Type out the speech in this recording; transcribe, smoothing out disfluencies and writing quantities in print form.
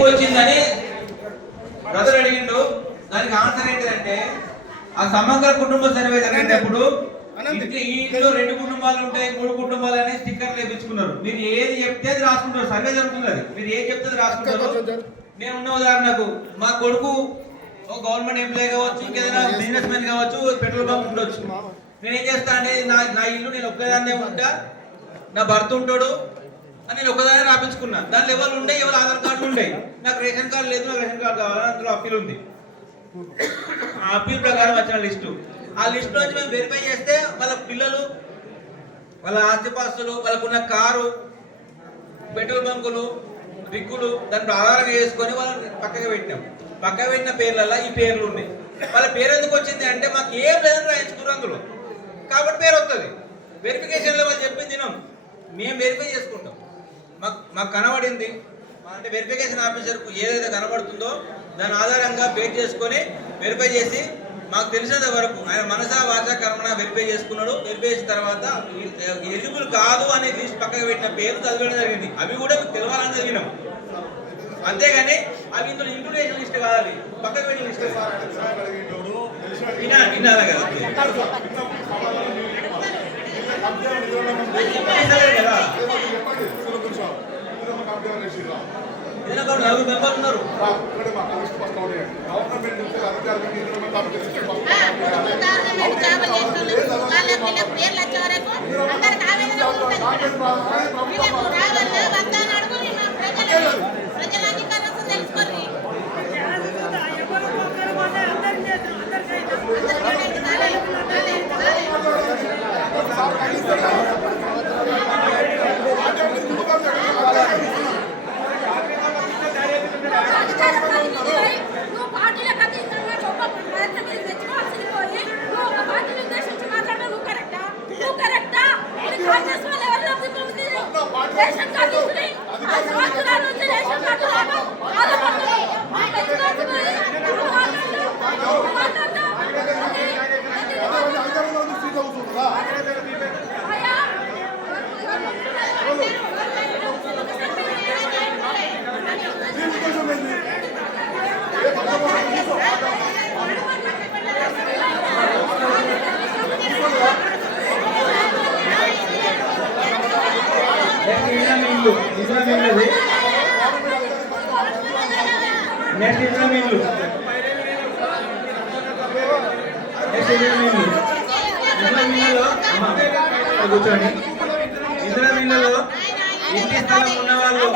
ఎక్కువ వచ్చిందని బ్రదర్ అడిగిండు. దానికి ఆన్సర్ ఏంటిదంటే ఆ సమగ్ర కుటుంబ సర్వే జరిగేటప్పుడు ఈ ఇంట్లో 2 కుటుంబాలు ఉంటాయి, 3 కుటుంబాలు అనే స్టిక్కర్లు వేయించుకున్నారు. మీరు ఏది చెప్తే అది రాసుకుంటారు. సర్వే జరుగుతుంది, అది మీరు ఏది చెప్తే అది రాసుకుంటారు. నేను ఉన్న ఉదాహరణకు మా కొడుకు గవర్నమెంట్ ఎంప్లాయీ కావచ్చు, ఇంకేదైనా బిజినెస్ మ్యాన్ కావచ్చు, పెట్రోల్ బంక్ ఉండొచ్చు. నేను ఏం చేస్తా అనేది నా ఇల్లు నేను ఒక్కదాన్నే ఉంటా, నా భర్త ఉంటాడు అని నేను ఒక్కదాన్నే రాపించుకున్నా. దాంట్లో ఎవరు ఉండే, ఎవరు ఆధార్ కార్డులు ఉంటాయి. నాకు రేషన్ కార్డు లేదు, నాకు రేషన్ కార్డు కావాలని అందులో అప్పీల్ ఉంది. ఆ అప్పీల్ ప్రకారం వచ్చిన లిస్టు, ఆ లిస్ట్ నుంచి మేము వెరిఫై చేస్తే వాళ్ళ పిల్లలు, వాళ్ళ ఆస్తిపాస్తులు, వాళ్ళకున్న కారు, పెట్రోల్ బంకులు, దిక్కులు దాన్ని ఆధారంగా చేసుకొని వాళ్ళని పక్కగా పెట్టినాం. పక్కగా పెట్టిన పేర్లలో ఈ పేర్లు ఉన్నాయి. వాళ్ళ పేరు ఎందుకు వచ్చింది అంటే మాకు ఏం లేదని రాయించుకున్నారు అందులో, కాబట్టి పేరు వస్తుంది. వెరిఫికేషన్లో వాళ్ళు చెప్పింది తినాం, మేము వెరిఫై చేసుకుంటాం. మాకు కనబడింది అంటే వెరిఫికేషన్ ఆఫీసర్కు ఏదైతే కనబడుతుందో దాని ఆధారంగా బేట్ చేసుకొని వెరిఫై చేసి మాకు తెలిసినంత వరకు ఆయన మనసా వాచా కర్మణ వెరిఫై చేసుకున్నాడు. వెరిఫై చేసిన తర్వాత ఎలిజిబుల్ కాదు అనే లిస్ట్ పక్కకు పెట్టిన పేరు చదవడం జరిగింది. అవి కూడా మీకు తెలవాలని చదివినాం, అంతేగాని అవి ఇందులో ఇంక్లూడేషన్ లిస్ట్ కాదు, పక్కకు పెట్టిన లిస్ట్ వినాలి కదా. నలుగురు మెంబర్లు ఉన్నారు. నెక్స్ట్ ఇజ్రాయిల్ కూర్చోండి. ఇజ్రాయిల్లో ఇంటి స్థలం ఉన్న వాళ్ళు